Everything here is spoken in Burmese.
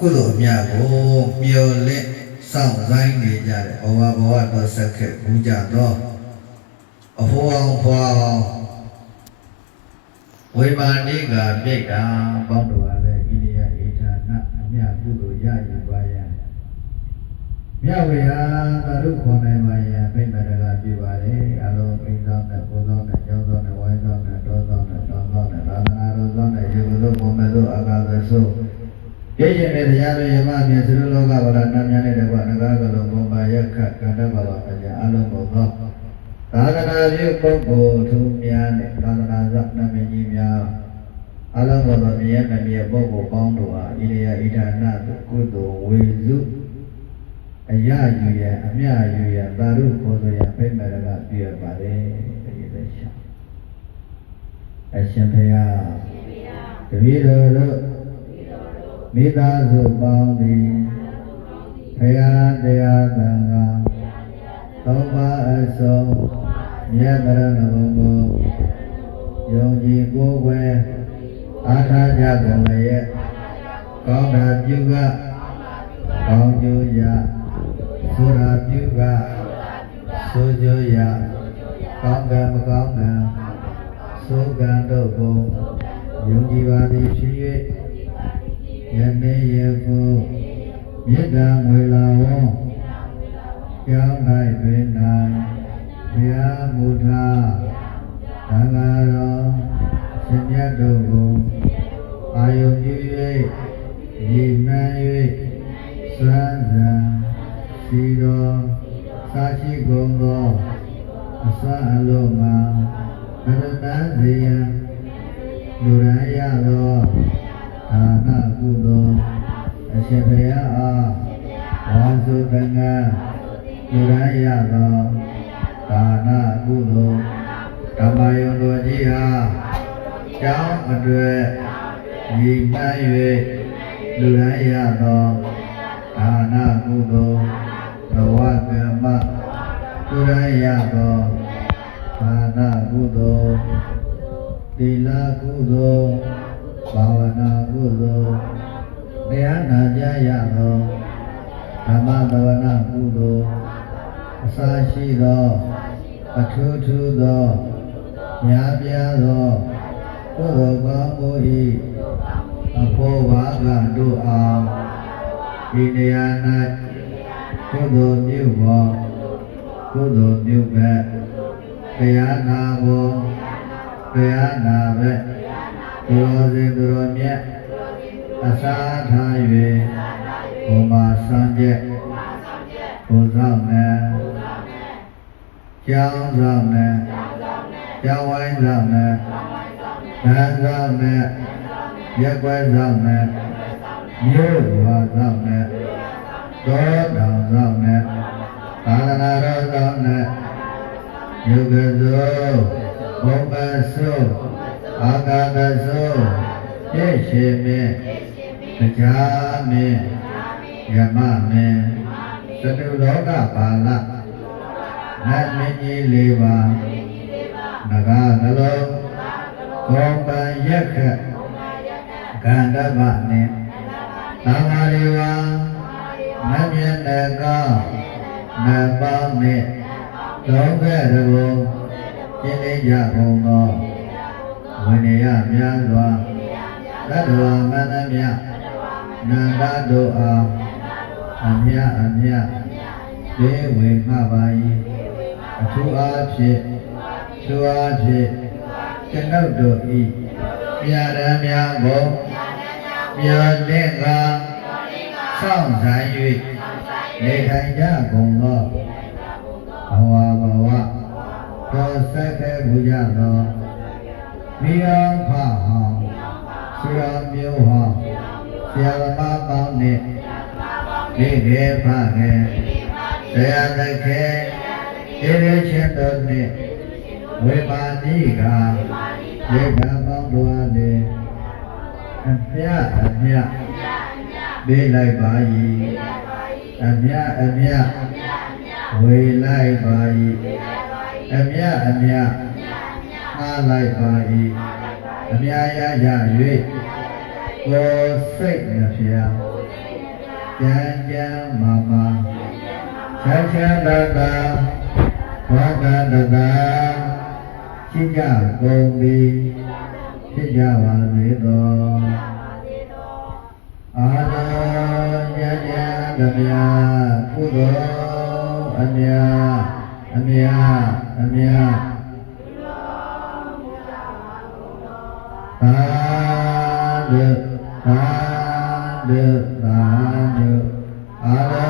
ကုသိုလ်မြတ်ကိုမျှော်လင့်စောင့်ဆိုင်နေကြတဲ့ဘဝတော်ဆက်ခဲ့ဘူးကြတော့အဖိုးအောင်ဖွာအောင်ဝိမာနိကပြိတ္တာပေါင်းတော်လည်းဣရိယဧဌာနအမြတ်ကုသိုလ်ရယူပါယံမြတ်ဝေဟာသာဓုခေါ်နိုင်ပါယံဖိမတကပြုပါလေအလုံးအိမ်ဆောင်နဲ့ဘုသောနဲ့ကျောင်းဆောင်နဲ့ဝိုင်းဆောင်နဲ့တောဆောင်နဲ့တောင်ဆောင်နဲ့သာသနာတော်ဆောင်နဲ့ရေကုသိုလ်ဘုံမဲ့တို့အာကာသဆိုကျေရှင်တဲ့တရားတော်ယမမြတ်သုလောကဝရဏမြတ်နဲ့တကွနဂါကလုံးဘုံပါယက္ခကန္တဘာဝပညာအလုံးဘုံသောသာသနာပြုပုဂ္ဂိုလ်သူများနဲ့သာသနာ့ဇနမကြီးများအလုံးစုံသောမြတ်မြတ်ပုဂ္ဂိုလ်ပေါင်းတို့ဟာဣရိယဣဒနာကုသိုလ်ဝေစုအယယူရအမြယူရသာဓုခေါ်ဆိုရဖိမရကပြရပါလေတကယ်ပဲရှာအရှင်ဘုရားတပည့်တော်တို့မိသားစုပေါင်းသည်ဘုရားတရားသံဃာသုံးပါးအစုံမြတ်တရဏဂုံကိုယုံကြည်ကိုယ်ွယ်အားထားကြကုန်လည်းကောင်းတာပြုကကောင်းကျိုးရဆိုရာပြုကဆိုကျိုးရကောင်းကံမကောင်းကံဆိုကံတို့ကိုယုံကြည်ပါသည်ဖြစ်၍ယနေ့ယခုမေတ္တာငွေလာဝံကျောင်း၌တွင်၌ဘုရားမူထားသံဃာတော်ရှင်မြတ်တို့ကိုအာယုပြု၍ရည်မှန်း၍စွမ်းစံစီတော်သာရှိကုန်သောအစွမ်းအလုံးမှာဘရတန်စီယံလူရန်ရသောဒါနကုသိုလ်အရှင်ဘုရားအားဝါစုသံဃာလူရန်ရသောဒါနကုသိုလ်ဓမ္မယုံတော်ကြီးအားကျောင်းအတွက်ရည်မှန်း၍လူရန်ရသောဒါနကုသိုလ်ဘဝကမ္မလူရန်ရသောဒါနကုသိုလ်သီလကုသိုလ်ဘာဝနာကုသိုလ်တရားနာကြရသောဓမ္မသဝနာကုသိုလ်အစာရှိသောအထူးထူးသောများပြားသောကုသိုလ်ကောင်းမှု၏အဖို့ဘာကတို့အောင်ဒီနေရာ၌ကုသိုလ်ပြုပေါ်ကုသိုလ်ပြုဘက်တရားနာပေါ်တရားနာဘက်သူတော်စင်သူတော်မြတ်အစာထား၍ဘုမာစံကျက်ဘုဆောင်နဲ့ကျောင်းဆောင်နဲ့ကျောင်းဝိုင်းဆောင်နဲ့ဗန်းဆောင်နဲ့ရက်ွယ်ဆောင်နဲ့မြို့ရွာဆောင်နဲ့တောတောင်ဆောင်နဲ့သာသနာတော်ဆောင်နဲ့ယုဂသောဘုံပသောအာကာသသောပြည့်ရှိမင်းတရားမင်းယမမင်းသတုလောကပါဠနတ်မင်းကြီး၄ပါးနဂါကလုံးကောပံရက်ခကန္ဓဗနှင့်သံဃာရိဝါနတ်မြတ်နကောနတ်ပေါင်းနှင့်သုံးခဲ့တဘုံကျင့်နေကြကုန်သောဝိနည်းများစွာသတ္တဝါမန္တမြတ်နန္ဒတို့အားအမြတ်ဒေဝေငှပါ၏အထူးအားဖြင့်သူအားဖြင့်ကျွန်ုပ်တို့ဤမြတ်ရန်များကိုမျှော်လင့်ကစောင့်ဆိုင်၍နေထိုင်ကြကုန်သောဘဝတော်ဆက်ခဲ့မူကြသောမိအောင်ဖဟောင်းဆရာမျိုးဟောင်းဆရာသမားပေါင်းနှင့်ဒီကေဖခင်ဆရာသခင်ဒီရချင်းတို့နှင့်ဝေမာနိကရေကပေါင်းတို့အားလည်းအမြပေးလိုက်ပါ၏အမြဝေလိုက်ပါ၏အမြမှားလိုက်ပါ၏အမြရရ၍ ကိုယ်စိတ်နှဖျားကြမ်းကြမ်းမာမာချမ်းချမ်းသာသာဘာကတသာရှိကြကုန်သည်ဖြစ်ကြပါစေသောအာသောယတ္တကဗျာကုသိုလ်အမြအမြအမြသာဓုသာဓုသာဓုအာရ